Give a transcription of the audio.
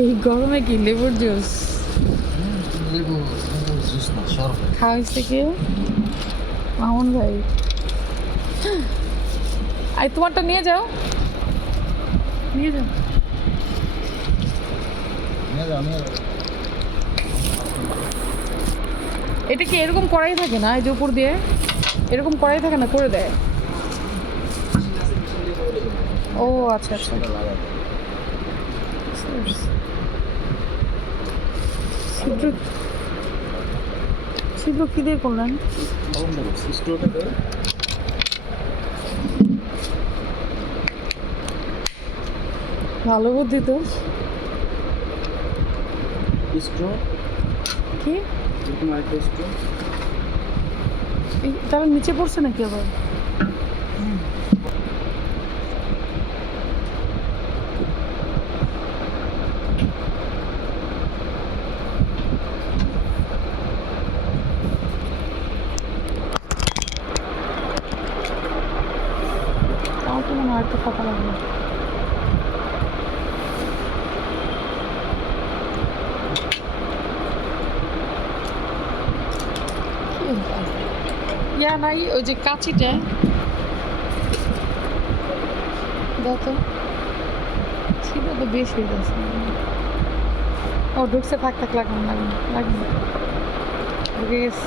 এই গরমে কি লেবুর জুস? লেবু জুস না শরবত খাওয়াইছে কে মামুন ভাই। আই তোমারটা নিয়ে যাও। নিয়ে যাও। এটা কি এরকম করাই থাকে না এই যে উপর দিয়ে? এরকম করাই থাকে না করে দেয়? ও আচ্ছা আচ্ছা। ছিদ্র ছিদ্র কি দিয়ে করলেন? দেবো ভালো বুদ্ধি তো। কি? তাহলে নিচে পড়ছে নাকি আবার? আমার তো মনে হয় একটু ফাঁকা লাগবে কি ব্যাপার? ইয়া নাই ওই যে কাঁচিটা। তো ছিল তো বেশ হয়ে গেছে। ও ঢুকছে, থাক থাক, লাগানো লাগানো লাগানো। ঢুকে গেছে।